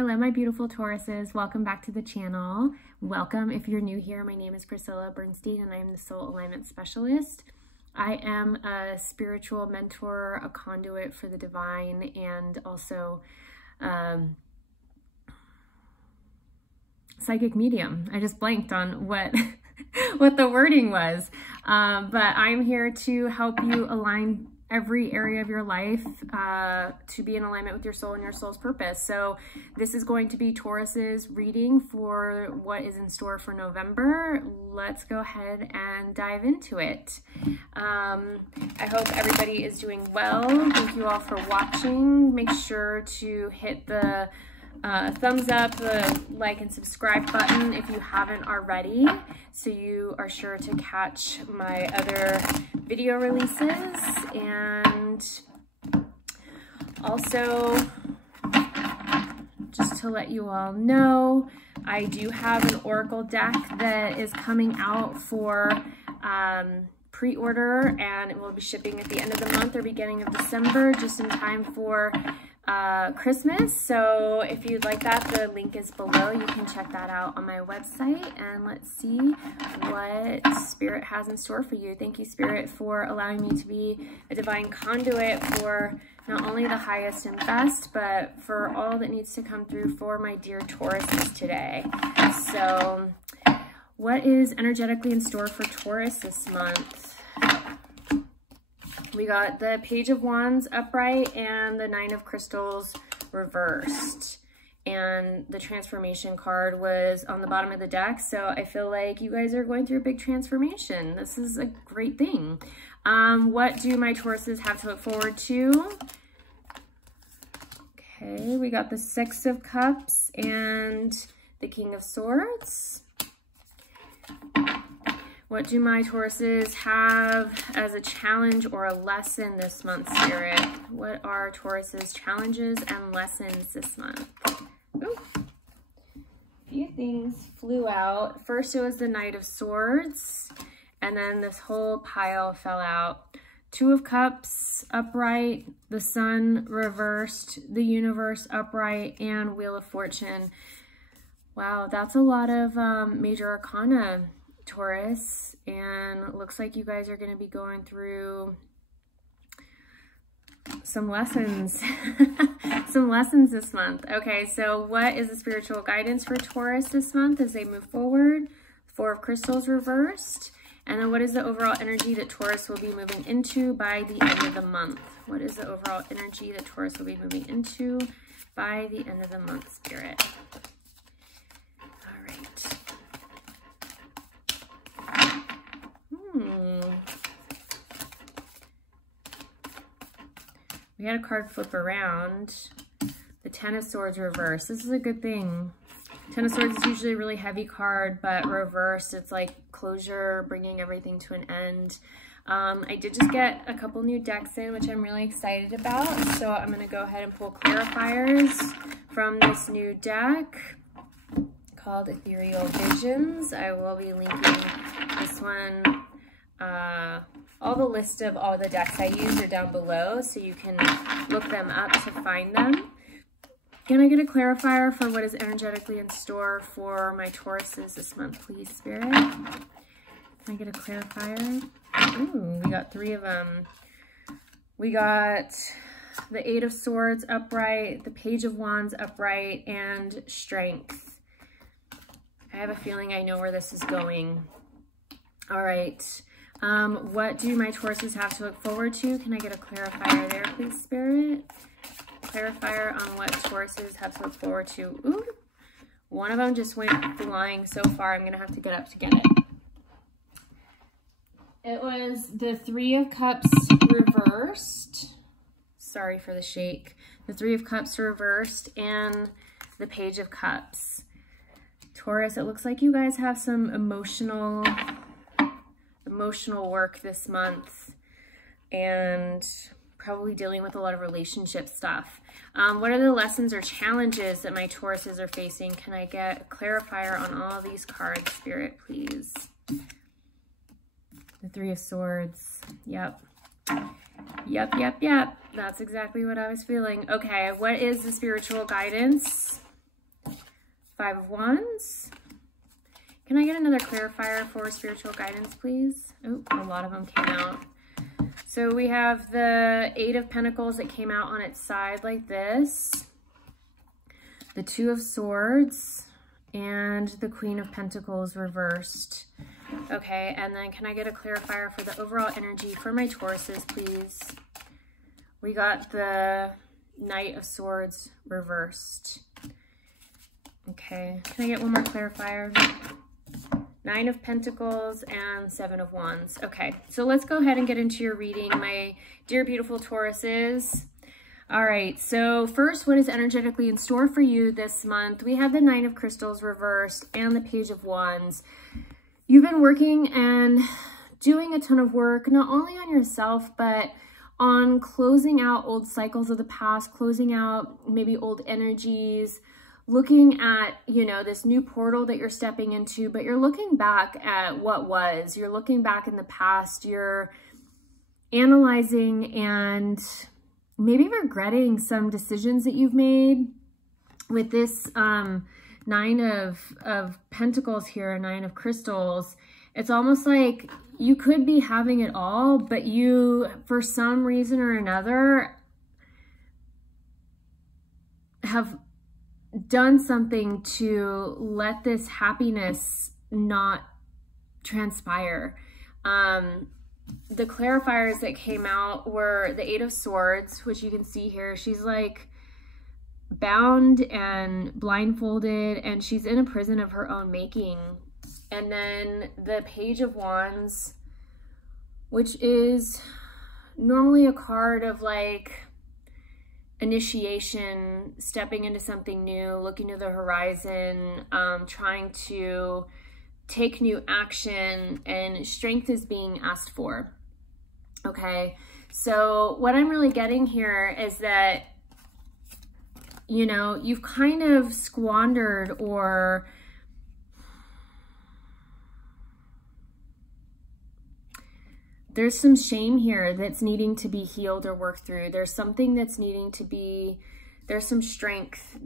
Hello, my beautiful Tauruses. Welcome back to the channel. Welcome if you're new here. My name is Priscilla Bernstein and I am the Soul Alignment Specialist. I am a spiritual mentor, a conduit for the divine, and also psychic medium. I just blanked on what what the wording was, but I'm here to help you align every area of your life to be in alignment with your soul and your soul's purpose. So this is going to be Taurus's reading for what is in store for November. Let's go ahead and dive into it. I hope everybody is doing well. Thank you all for watching. Make sure to hit the thumbs up, the like and subscribe button if you haven't already, so you are sure to catch my other video releases. And also, just to let you all know, I do have an Oracle deck that is coming out for pre-order, and it will be shipping at the end of the month or beginning of December, just in time for Christmas. So if you'd like that, the link is below. You can check that out on my website, and let's see what Spirit has in store for you. Thank you, Spirit, for allowing me to be a divine conduit for not only the highest and best, but for all that needs to come through for my dear Tauruses today. So what is energetically in store for Taurus this month? We got the Page of Wands upright and the Nine of Crystals reversed. And the transformation card was on the bottom of the deck. So I feel like you guys are going through a big transformation. This is a great thing. What do my Tauruses have to look forward to? Okay, we got the Six of Cups and the King of Swords. What do my Tauruses have as a challenge or a lesson this month, Spirit? What are Taurus's challenges and lessons this month? Ooh. A few things flew out. First, it was the Knight of Swords, and then this whole pile fell out. Two of Cups upright, the Sun reversed, the Universe upright, and Wheel of Fortune. Wow, that's a lot of major arcana, Taurus, and it looks like you guys are going to be going through some lessons some lessons this month. Okay, so what is the spiritual guidance for Taurus this month as they move forward? Four of Crystals reversed. And then what is the overall energy that Taurus will be moving into by the end of the month? What is the overall energy that Taurus will be moving into by the end of the month, Spirit? All right. We had a card flip around. The Ten of Swords reversed. This is a good thing. Ten of Swords is usually a really heavy card, but reversed, it's like closure, bringing everything to an end. I did just get a couple new decks in, which I'm really excited about. So I'm going to go ahead and pull clarifiers from this new deck called Ethereal Visions. I will be linking this one. All the list of all the decks I use are down below, so you can look them up to find them. Can I get a clarifier for what is energetically in store for my Tauruses this month, please, Spirit? Can I get a clarifier? Ooh, we got three of them. We got the Eight of Swords upright, the Page of Wands upright, and Strength. I have a feeling I know where this is going. All right. What do my Tauruses have to look forward to? Can I get a clarifier there, please, Spirit? Clarifier on what Tauruses have to look forward to. Ooh, one of them just went flying so far, I'm going to have to get up to get it. It was the Three of Cups reversed. Sorry for the shake. The Three of Cups reversed and the Page of Cups. Taurus, it looks like you guys have some emotional work this month, and probably dealing with a lot of relationship stuff. What are the lessons or challenges that my Tauruses are facing? Can I get a clarifier on all these cards, Spirit, please? The Three of Swords. Yep. Yep. That's exactly what I was feeling. Okay, what is the spiritual guidance Five of Wands. Can I get another clarifier for spiritual guidance, please? Oh, a lot of them came out. So we have the Eight of Pentacles that came out on its side like this. The Two of Swords and the Queen of Pentacles reversed. Okay, and then can I get a clarifier for the overall energy for my Tauruses, please? We got the Knight of Swords reversed. Okay, can I get one more clarifier? Nine of Pentacles and Seven of Wands. Okay, so let's go ahead and get into your reading, my dear beautiful Tauruses. All right, so first, what is energetically in store for you this month? We have the Nine of Crystals reversed and the Page of Wands. You've been working and doing a ton of work, not only on yourself, but on closing out old cycles of the past, closing out maybe old energies, looking at, you know, this new portal that you're stepping into, but you're looking back at what was. You're looking back in the past, you're analyzing and maybe regretting some decisions that you've made. With this Nine of Pentacles here, Nine of Crystals, it's almost like you could be having it all, but you, for some reason or another, have done something to let this happiness not transpire. The clarifiers that came out were the Eight of Swords, which you can see here. She's like bound and blindfolded, and she's in a prison of her own making. And then the Page of Wands, which is normally a card of like initiation, stepping into something new, looking to the horizon, trying to take new action, and strength is being asked for. Okay, so what I'm really getting here is that, you know, you've kind of squandered, or there's some shame here that's needing to be healed or worked through. There's something that's needing to be, there's some strength.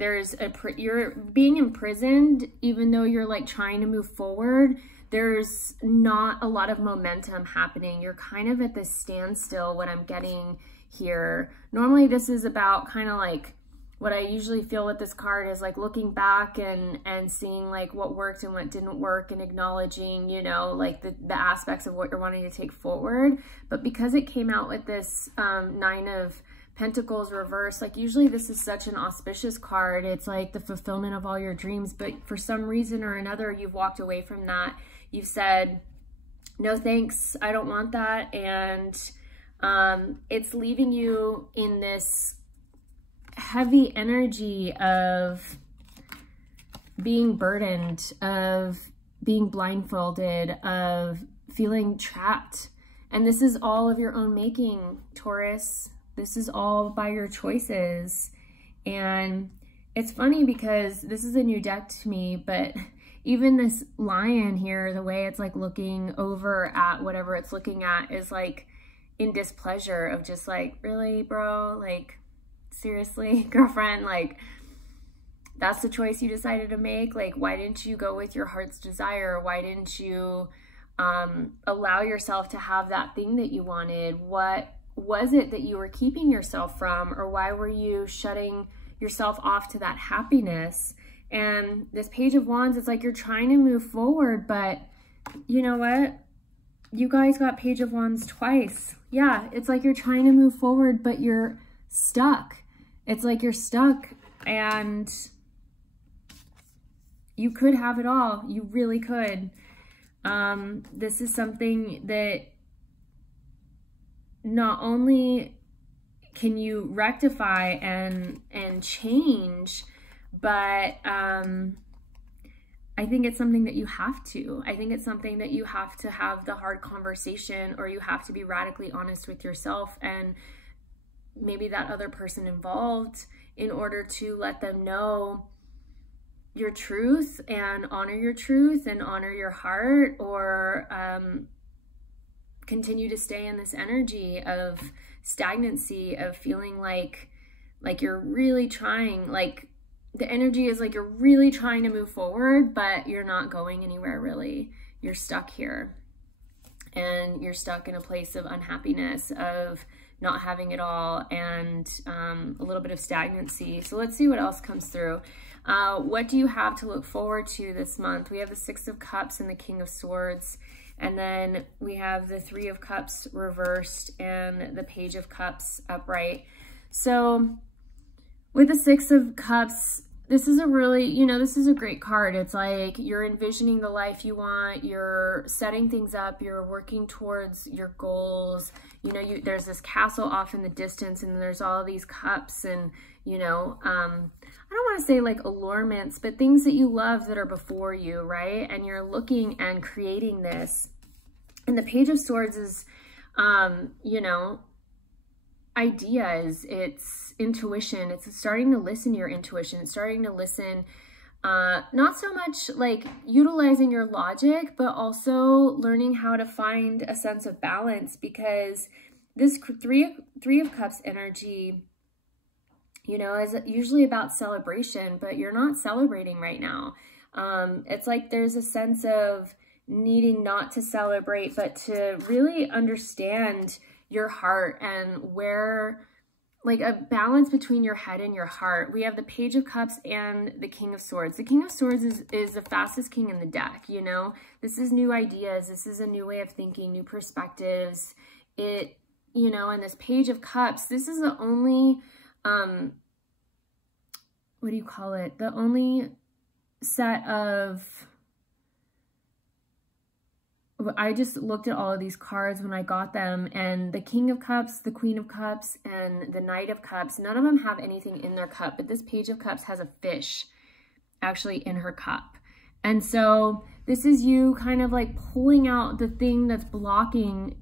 You're being imprisoned, even though you're like trying to move forward. There's not a lot of momentum happening. You're kind of at this standstill, what I'm getting here. Normally this is about kind of like, what I usually feel with this card is like looking back and seeing like what worked and what didn't work, and acknowledging, you know, like the aspects of what you're wanting to take forward. But because it came out with this Nine of Pentacles reverse, like usually this is such an auspicious card. It's like the fulfillment of all your dreams, but for some reason or another, you've walked away from that. You've said, no thanks, I don't want that. And it's leaving you in this heavy energy of being burdened, of being blindfolded, of feeling trapped. And this is all of your own making, Taurus. This is all by your choices. And it's funny because this is a new deck to me, but even this lion here, the way it's like looking over at whatever it's looking at is like in displeasure of just like, really, bro? Like, seriously, girlfriend? Like, that's the choice you decided to make? Like, why didn't you go with your heart's desire? Why didn't you allow yourself to have that thing that you wanted? What was it that you were keeping yourself from? Or why were you shutting yourself off to that happiness? And this Page of Wands, it's like you're trying to move forward, but you know what? You guys got Page of Wands twice. Yeah, it's like you're trying to move forward, but you're stuck. It's like you're stuck, and you could have it all. You really could. This is something that not only can you rectify and change, but I think it's something that you have to. I think it's something that you have to have the hard conversation, or you have to be radically honest with yourself and maybe that other person involved, in order to let them know your truth and honor your truth and honor your heart, or continue to stay in this energy of stagnancy, of feeling like you're really trying, like the energy is like you're really trying to move forward, but you're not going anywhere really. You're stuck here. And you're stuck in a place of unhappiness, of not having it all, and a little bit of stagnancy. So let's see what else comes through. What do you have to look forward to this month? We have the Six of Cups and the King of Swords. And then we have the Three of Cups reversed and the Page of Cups upright. So with the Six of Cups, this is a really, you know, this is a great card. It's like you're envisioning the life you want, you're setting things up, you're working towards your goals. You know, there's this castle off in the distance, and there's all these cups and, you know, I don't want to say like allurements, but things that you love that are before you, right? And you're looking and creating this. And the Page of Swords is, you know, ideas, it's intuition, it's starting to listen to your intuition, it's starting to listen, not so much like utilizing your logic, but also learning how to find a sense of balance, because this three of Cups energy, you know, is usually about celebration, but you're not celebrating right now. It's like there's a sense of needing not to celebrate, but to really understand your heart and where, like a balance between your head and your heart. We have the Page of Cups and the King of Swords. The King of Swords is the fastest king in the deck, you know? This is new ideas. This is a new way of thinking, new perspectives. It, you know, and this Page of Cups, this is the only, what do you call it? The only set of, I just looked at all of these cards when I got them, and the King of Cups, the Queen of Cups, and the Knight of Cups, none of them have anything in their cup, but this Page of Cups has a fish actually in her cup. And so this is you kind of like pulling out the thing that's blocking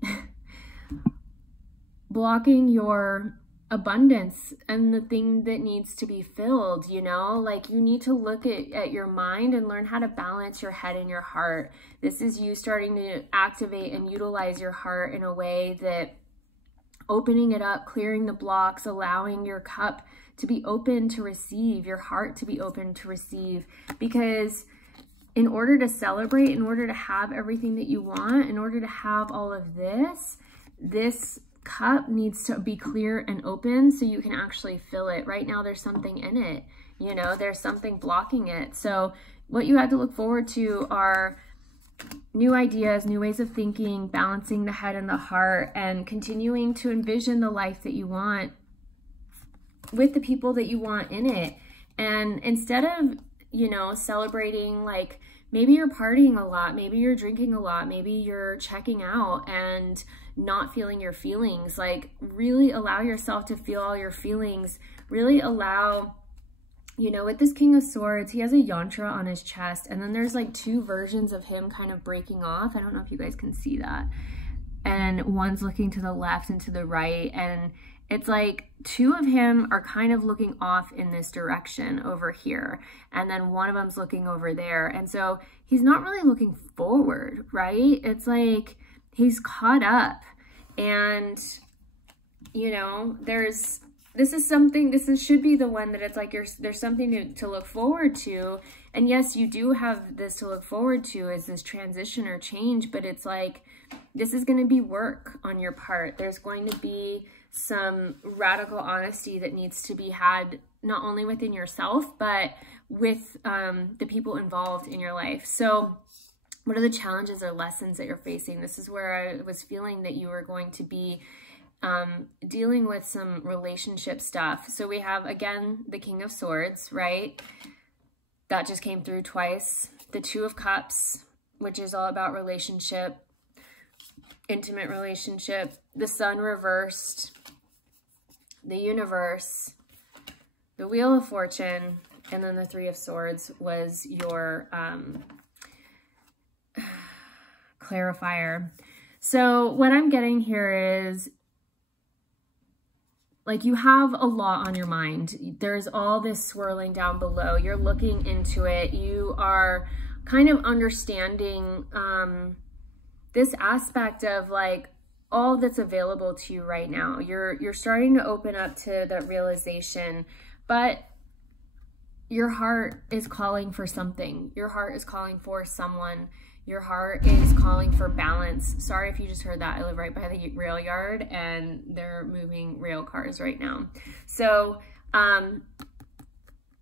your abundance and the thing that needs to be filled, you know? Like you need to look at your mind and learn how to balance your head and your heart. This is you starting to activate and utilize your heart in a way that opening it up, clearing the blocks, allowing your cup to be open to receive, your heart to be open to receive. Because in order to celebrate, in order to have everything that you want, in order to have all of this cup needs to be clear and open so you can actually fill it. Right now there's something in it, you know, there's something blocking it. So what you have to look forward to are new ideas, new ways of thinking, balancing the head and the heart, and continuing to envision the life that you want with the people that you want in it. And instead of, you know, celebrating, like maybe you're partying a lot, maybe you're drinking a lot, maybe you're checking out and not feeling your feelings. Like really allow yourself to feel all your feelings. Really allow, you know, with this King of Swords, he has a yantra on his chest, and then there's like two versions of him kind of breaking off. I don't know if you guys can see that. And one's looking to the left and to the right, and it's like two of him are kind of looking off in this direction over here, and then one of them's looking over there. And so he's not really looking forward, right? It's like he's caught up, and you know, this should be the one that it's like there's something to look forward to. And yes, you do have this to look forward to, is this transition or change, but it's like this is going to be work on your part. There's going to be some radical honesty that needs to be had, not only within yourself, but with the people involved in your life. So what are the challenges or lessons that you're facing? This is where I was feeling that you were going to be dealing with some relationship stuff. So we have, again, the King of Swords, right? That just came through twice. The Two of Cups, which is all about relationship, intimate relationship. The Sun reversed, the Universe, the Wheel of Fortune, and then the Three of Swords was your clarifier. So what I'm getting here is, like, you have a lot on your mind. There's all this swirling down below. You're looking into it. You are kind of understanding this aspect of like all that's available to you right now. You're starting to open up to that realization, but your heart is calling for something. Your heart is calling for someone. Your heart is calling for balance. Sorry if you just heard that. I live right by the rail yard and they're moving rail cars right now. So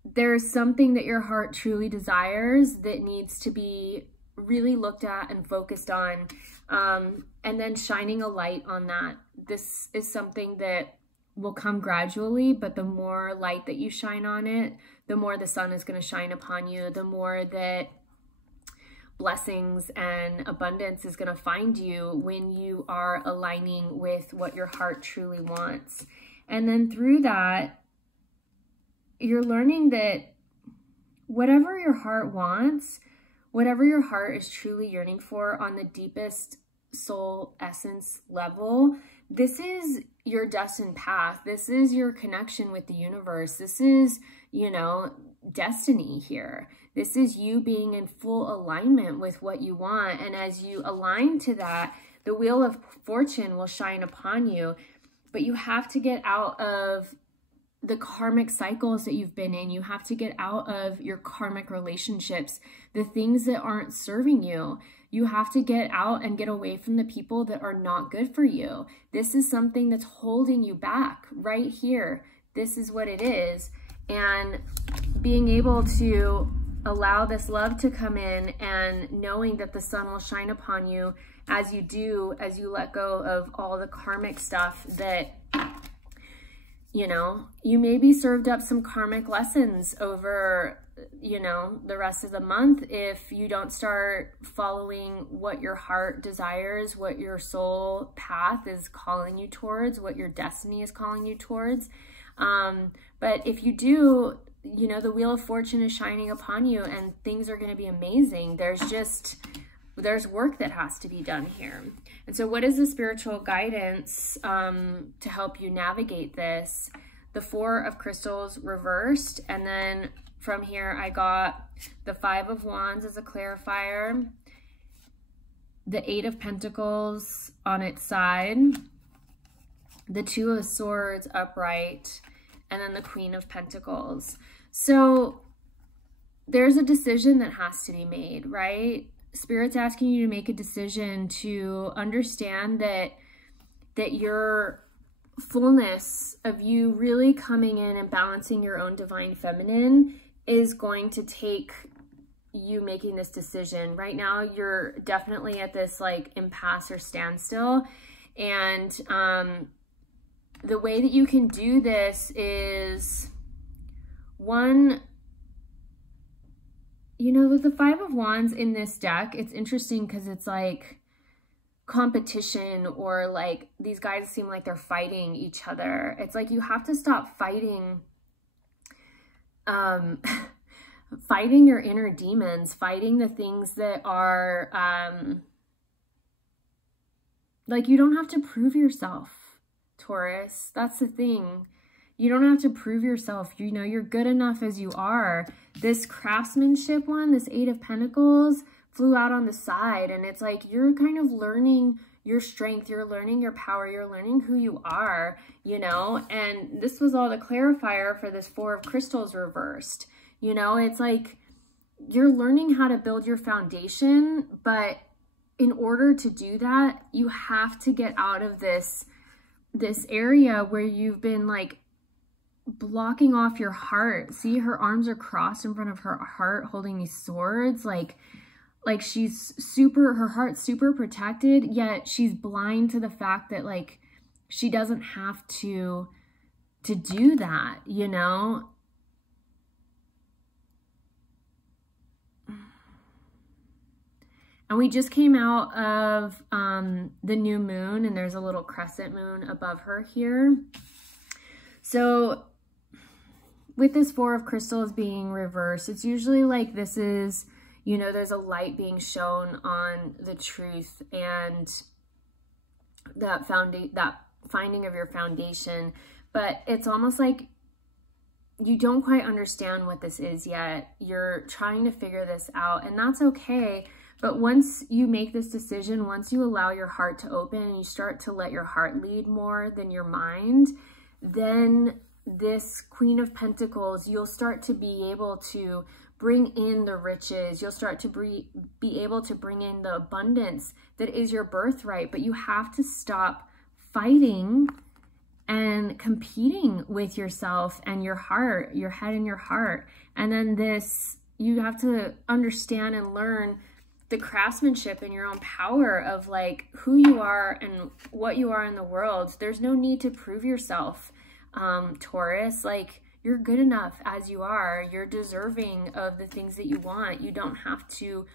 there's something that your heart truly desires that needs to be really looked at and focused on, and then shining a light on that. This is something that will come gradually, but the more light that you shine on it, the more the sun is going to shine upon you, the more that blessings and abundance is going to find you when you are aligning with what your heart truly wants. And then through that, you're learning that whatever your heart wants, whatever your heart is truly yearning for on the deepest soul essence level, this is your destined path. This is your connection with the universe. This is, you know, destiny here. This is you being in full alignment with what you want. And as you align to that, the wheel of fortune will shine upon you. But you have to get out of the karmic cycles that you've been in. You have to get out of your karmic relationships, the things that aren't serving you. You have to get out and get away from the people that are not good for you. This is something that's holding you back right here. This is what it is. And being able to allow this love to come in and knowing that the sun will shine upon you as you do, as you let go of all the karmic stuff that, you know, you maybe served up some karmic lessons over, you know, the rest of the month if you don't start following what your heart desires, what your soul path is calling you towards, what your destiny is calling you towards. But if you do, you know, the wheel of fortune is shining upon you and things are going to be amazing. There's work that has to be done here. And so what is the spiritual guidance to help you navigate this? The Four of Crystals reversed, and then from here I got the Five of Wands as a clarifier, the Eight of Pentacles on its side, the Two of Swords upright, and then the Queen of Pentacles. So there's a decision that has to be made, right? Spirit's asking you to make a decision to understand that your fullness of you really coming in and balancing your own divine feminine is going to take you making this decision. Right now, you're definitely at this like impasse or standstill. And the way that you can do this is, one, you know, with the Five of Wands in this deck, it's interesting because it's like competition, or like these guys seem like they're fighting each other. It's like you have to stop fighting, fighting your inner demons, fighting the things that are, like, you don't have to prove yourself, Taurus. That's the thing. You don't have to prove yourself. You know, you're good enough as you are. This craftsmanship one, this Eight of Pentacles, flew out on the side. And it's like you're kind of learning your strength. You're learning your power. You're learning who you are, you know. And this was all the clarifier for this Four of Crystals reversed. You know, it's like you're learning how to build your foundation. But in order to do that, you have to get out of this area where you've been like blocking off your heart. See, her arms are crossed in front of her heart holding these swords, like she's super, her heart's super protected, yet she's blind to the fact that like she doesn't have to do that, you know. And we just came out of the new moon, and there's a little crescent moon above her here. So with this Four of Crystals being reversed, it's usually like this is, you know, there's a light being shown on the truth and that finding of your foundation. But it's almost like you don't quite understand what this is yet. You're trying to figure this out, and that's okay. But once you make this decision, once you allow your heart to open and you start to let your heart lead more than your mind, then this Queen of Pentacles, you'll start to be able to bring in the riches. You'll start to be able to bring in the abundance that is your birthright, but you have to stop fighting and competing with yourself and your heart, your head and your heart. And then this, you have to understand and learn the craftsmanship and your own power of like who you are and what you are in the world. There's no need to prove yourself, Taurus. Like, you're good enough as you are. You're deserving of the things that you want. You don't have to,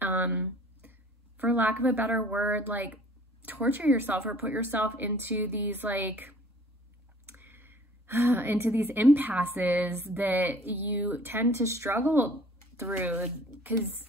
for lack of a better word, like torture yourself or put yourself into these like into these impasses that you tend to struggle through, because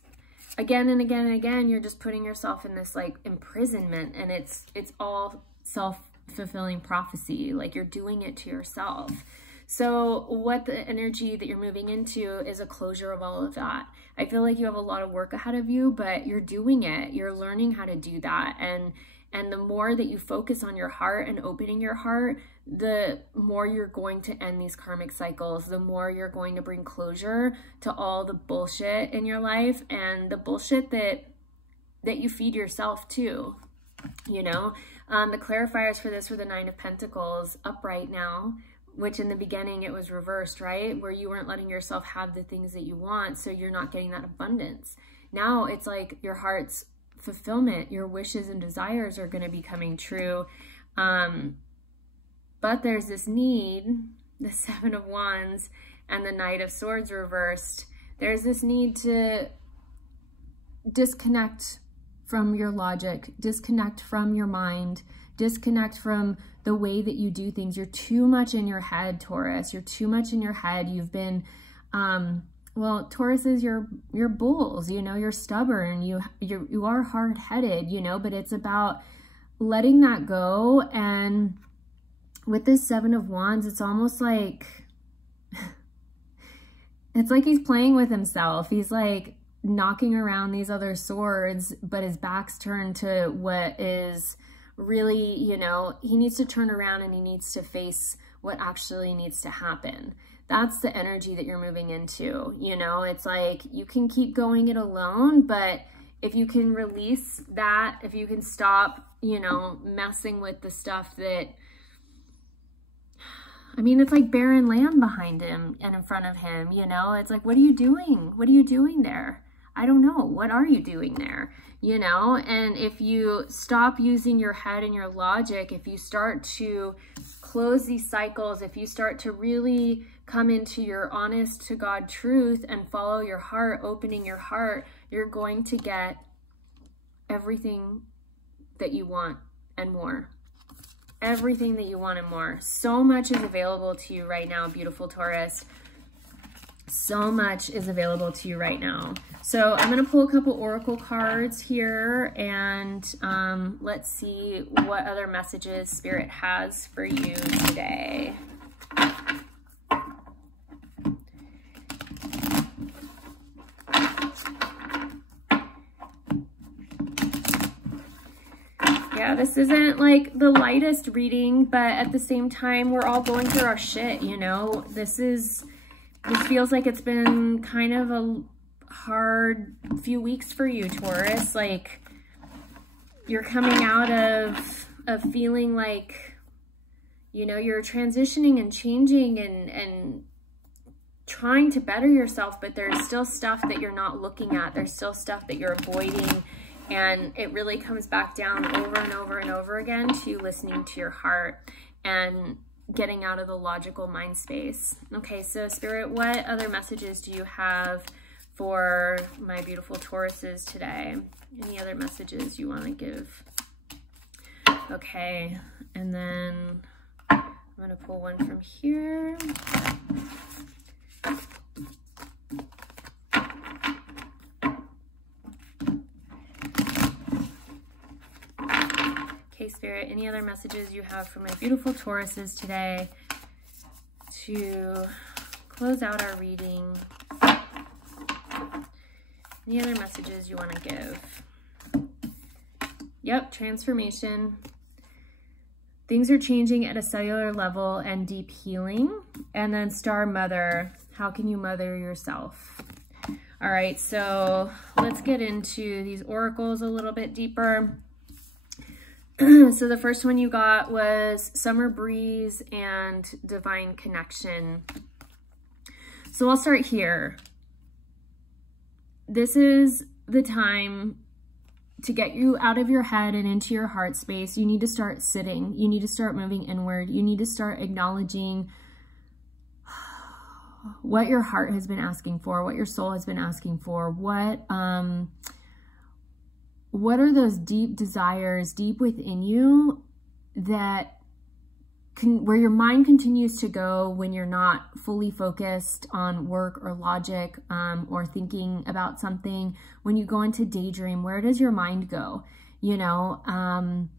again and again and again you're just putting yourself in this like imprisonment, and it's all self-fulfilling prophecy. Like, you're doing it to yourself. So what the energy that you're moving into is a closure of all of that. I feel like you have a lot of work ahead of you, but you're doing it. You're learning how to do that. And the more that you focus on your heart and opening your heart, the more you're going to end these karmic cycles, the more you're going to bring closure to all the bullshit in your life and the bullshit that you feed yourself too, you know? The clarifiers for this were the Nine of Pentacles upright now, which in the beginning it was reversed, right? Where you weren't letting yourself have the things that you want, so you're not getting that abundance. Now it's like your heart's fulfillment, your wishes and desires are going to be coming true. But there's this need, the Seven of Wands and the Knight of Swords reversed. There's this need to disconnect from your logic, disconnect from your mind, disconnect from the way that you do things. You're too much in your head, Taurus. You're too much in your head. You've been, well, Taurus is your bulls, you know, you're stubborn, you are hard-headed, you know, but it's about letting that go. And with this Seven of Wands, it's almost like, it's like he's playing with himself. He's like knocking around these other swords, but his back's turned to what is really, you know, he needs to turn around and he needs to face what actually needs to happen. That's the energy that you're moving into, you know? It's like you can keep going it alone, but if you can release that, if you can stop, you know, messing with the stuff that, I mean, it's like barren land behind him and in front of him, you know? It's like, what are you doing? What are you doing there? I don't know. What are you doing there? You know? And if you stop using your head and your logic, if you start to close these cycles, if you start to really come into your honest to God truth and follow your heart, opening your heart, you're going to get everything that you want and more. Everything that you want and more. So much is available to you right now, beautiful Taurus. So much is available to you right now. So I'm going to pull a couple oracle cards here, and let's see what other messages Spirit has for you today. Yeah, this isn't like the lightest reading, but at the same time, we're all going through our shit, you know? This feels like it's been kind of a hard few weeks for you, Taurus. Like, you're coming out of feeling like, you know, you're transitioning and changing and trying to better yourself, but there's still stuff that you're not looking at. There's still stuff that you're avoiding. And it really comes back down over and over and over again to listening to your heart and getting out of the logical mind space. Okay, so Spirit, what other messages do you have for my beautiful Tauruses today? Any other messages you want to give? Okay, and then I'm going to pull one from here. Okay, Spirit, any other messages you have for my beautiful Tauruses today to close out our reading? Any other messages you want to give? Yep, transformation. Things are changing at a cellular level and deep healing. And then Star Mother, how can you mother yourself? All right, so let's get into these oracles a little bit deeper. So the first one you got was Summer Breeze and Divine Connection. So I'll start here. This is the time to get you out of your head and into your heart space. You need to start sitting. You need to start moving inward. You need to start acknowledging what your heart has been asking for, what your soul has been asking for, what are those deep desires deep within you that where your mind continues to go when you're not fully focused on work or logic or thinking about something. When you go into daydream, where does your mind go? You know,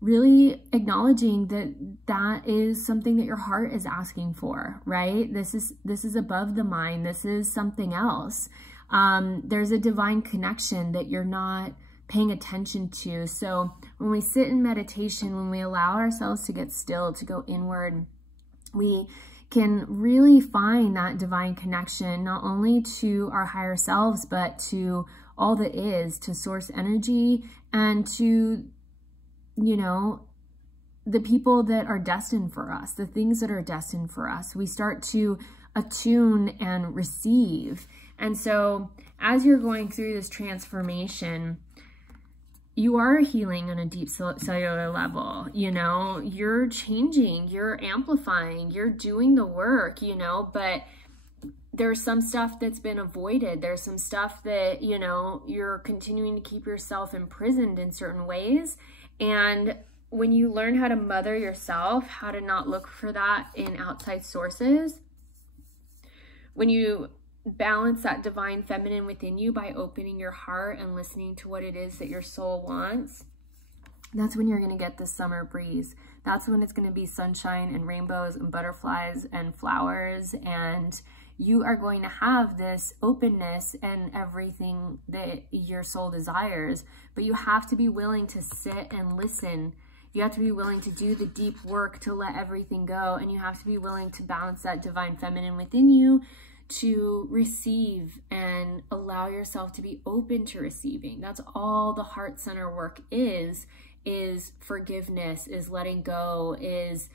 really acknowledging that that is something that your heart is asking for, right? This is above the mind. This is something else. There's a divine connection that you're not paying attention to. So when we sit in meditation, when we allow ourselves to get still, to go inward, we can really find that divine connection, not only to our higher selves, but to all that is, to source energy, and to, you know, the people that are destined for us, the things that are destined for us. We start to attune and receive. And so as you're going through this transformation, you are healing on a deep cellular level. You know, you're changing, you're amplifying, you're doing the work, you know, but there's some stuff that's been avoided. There's some stuff that, you know, you're continuing to keep yourself imprisoned in certain ways. And when you learn how to mother yourself, how to not look for that in outside sources, when you balance that divine feminine within you by opening your heart and listening to what it is that your soul wants, that's when you're going to get the summer breeze. That's when it's going to be sunshine and rainbows and butterflies and flowers, and you are going to have this openness and everything that your soul desires. But you have to be willing to sit and listen. You have to be willing to do the deep work to let everything go, and you have to be willing to balance that divine feminine within you to receive and allow yourself to be open to receiving. That's all the heart center work is forgiveness, is letting go, is,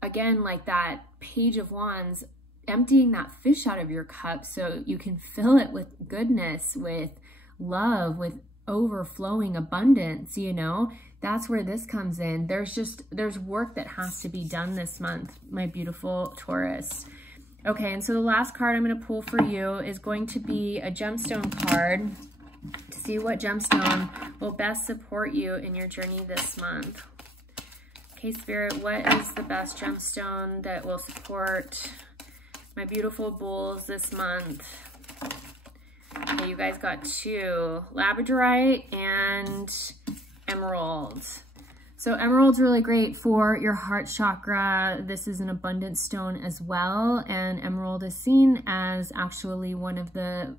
again, like that Page of Wands, emptying that fish out of your cup so you can fill it with goodness, with love, with overflowing abundance. You know, that's where this comes in. There's work that has to be done this month, my beautiful Taurus. Okay, and so the last card I'm going to pull for you is going to be a gemstone card to see what gemstone will best support you in your journey this month. Okay, Spirit, what is the best gemstone that will support my beautiful bulls this month? Okay, you guys got two, labradorite and emerald. So emerald's really great for your heart chakra. This is an abundant stone as well, and emerald is seen as actually one of the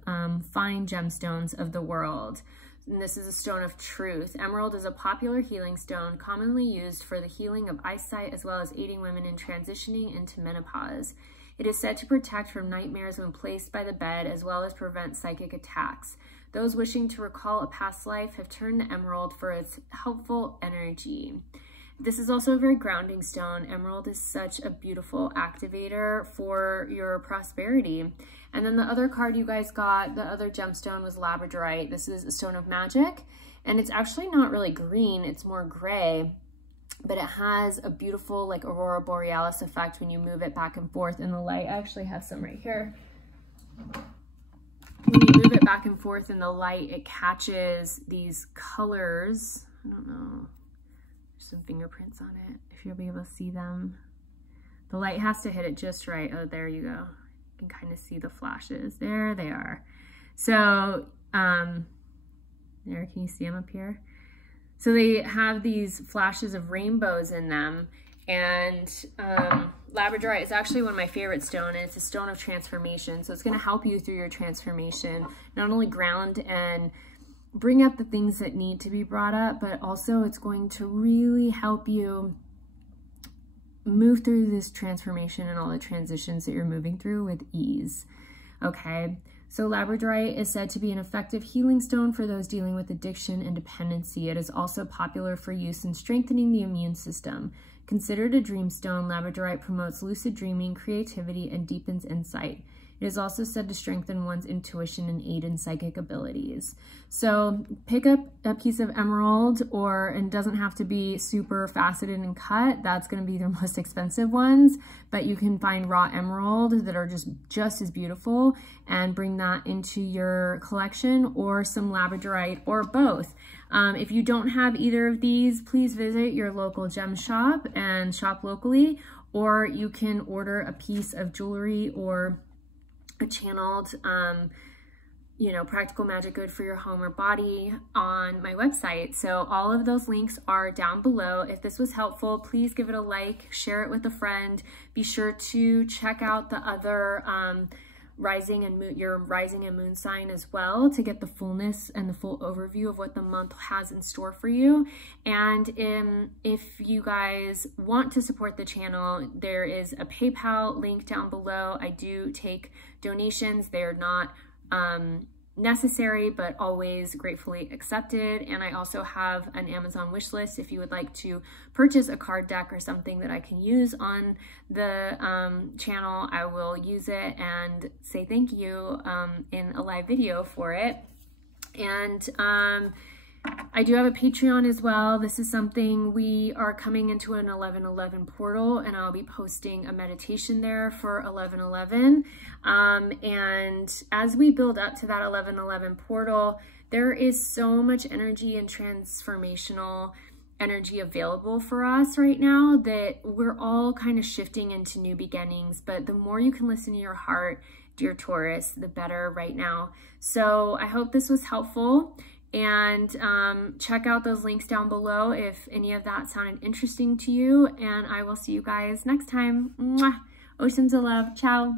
fine gemstones of the world. And this is a stone of truth. Emerald is a popular healing stone commonly used for the healing of eyesight as well as aiding women in transitioning into menopause. It is said to protect from nightmares when placed by the bed as well as prevent psychic attacks. Those wishing to recall a past life have turned to emerald for its helpful energy. This is also a very grounding stone. Emerald is such a beautiful activator for your prosperity. And then the other card you guys got, the other gemstone, was labradorite. This is a stone of magic, and it's actually not really green, it's more gray, but it has a beautiful like aurora borealis effect when you move it back and forth in the light. I actually have some right here. When you move it back and forth in the light, it catches these colors. I don't know, there's some fingerprints on it, if you'll be able to see them. The light has to hit it just right. Oh, there you go. You can kind of see the flashes. There they are. So, there, can you see them up here? So they have these flashes of rainbows in them. And labradorite is actually one of my favorite stones, and it's a stone of transformation. So it's going to help you through your transformation, not only ground and bring up the things that need to be brought up, but also it's going to really help you move through this transformation and all the transitions that you're moving through with ease. Okay, so labradorite is said to be an effective healing stone for those dealing with addiction and dependency. It is also popular for use in strengthening the immune system. Considered a dream stone, labradorite promotes lucid dreaming, creativity, and deepens insight. It is also said to strengthen one's intuition and aid in psychic abilities. So pick up a piece of emerald, and it doesn't have to be super faceted and cut. That's going to be the most expensive ones, but you can find raw emerald that are just as beautiful and bring that into your collection, or some labradorite, or both. If you don't have either of these, please visit your local gem shop and shop locally, or you can order a piece of jewelry or a channeled, you know, practical magic good for your home or body on my website. So all of those links are down below. If this was helpful, please give it a like, share it with a friend. Be sure to check out the other your rising and moon sign as well, to get the fullness and the full overview of what the month has in store for you. And if you guys want to support the channel, there is a PayPal link down below. I do take donations. They're not necessary, but always gratefully accepted. And I also have an Amazon wish list if you would like to purchase a card deck or something that I can use on the channel. I will use it and say thank you in a live video for it. And I do have a Patreon as well. This is something, we are coming into an 11/11 portal, and I'll be posting a meditation there for 11/11. And as we build up to that 11/11 portal, there is so much energy and transformational energy available for us right now that we're all kind of shifting into new beginnings. But the more you can listen to your heart, dear Taurus, the better right now. So I hope this was helpful. And check out those links down below if any of that sounded interesting to you. And I will see you guys next time. Mwah! Oceans of love. Ciao.